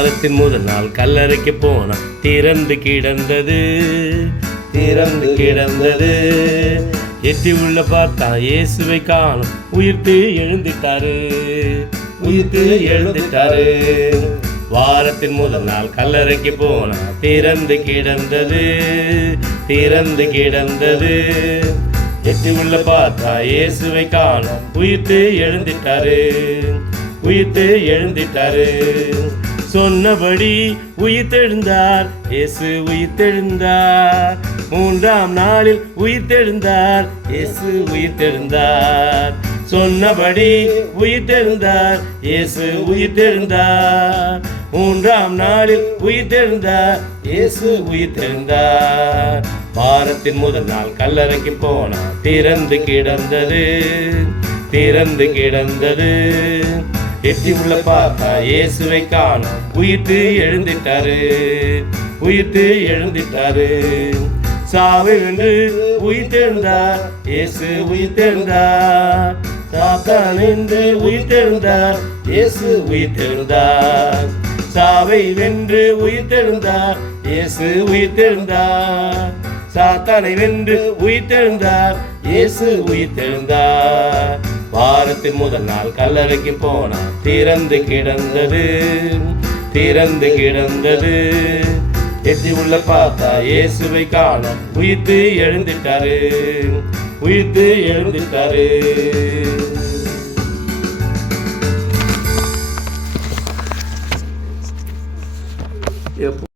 வாரத்தின் முதல் நாள் கல்லறைக்கு போனா திறந்து கிடந்தது. திறந்து கிடந்தது. எட்டி உள்ள பார்த்தா இயேசுவை காணும். உயிர்த்து எழுந்திட்டாரு. உயிர்த்து எழுந்திட்டாரு. வாரத்தின் முதல் நாள் கல்லறைக்கு போனா திறந்து கிடந்தது. திறந்து கிடந்தது. எட்டி உள்ள பார்த்தா இயேசுவை காணும். உயிர்த்து எழுந்திட்டாரு. உயிர்த்து எழுந்திட்டாரு. சொன்னபடி உயிர்த்தெழுந்தார். இயேசு உயிர்த்தெழுந்தார். மூன்றாம் நாளில் உயிர்த்தெழுந்தார். இயேசு உயிர்த்தெழுந்தார். சொன்னபடி உயிர்த்தெழுந்தார். இயேசு உயிர்த்தெழுந்தார். மூன்றாம் நாளில் உயிர்த்தெழுந்தார். இயேசு உயிர்த்தெழுந்தார். வாரத்தின் முதல் நாள் கல்லறைக்கு போனார். திறந்து கிடந்தது. திறந்து கிடந்தது. எட்டி உள்ள பார்த்தா இயேசுவை காணும் உயிர்த்து எழுந்திட்டாரு. உயிர்த்து எழுந்திட்டாரு. சாவை வென்று உயிர்த்தெழுந்தார். இயேசு உயிர்த்தெழுந்தார். சாத்தான் என்று உயிர்த்தெழுந்தார். இயேசு உயிர்த்தெழுந்தார். சாவை வென்று உயிர்த்தெழுந்தார். இயேசு உயிர்த்தெழுந்தார். சாத்தானை வென்று உயிர்த்தெழுந்தார். இயேசு உயிர்த்தெழுந்தார். வாரத்தின் முதல் நாள் கல்லறைக்கு போனார் திறந்து கிடந்தது. திறந்து கிடந்தது. எத்தி உள்ள பார்த்தா இயேசுவை காணும் உயிர்த்து எழுந்திட்டாரு. உயிர்த்து எழுந்திட்டாரு. எப்போ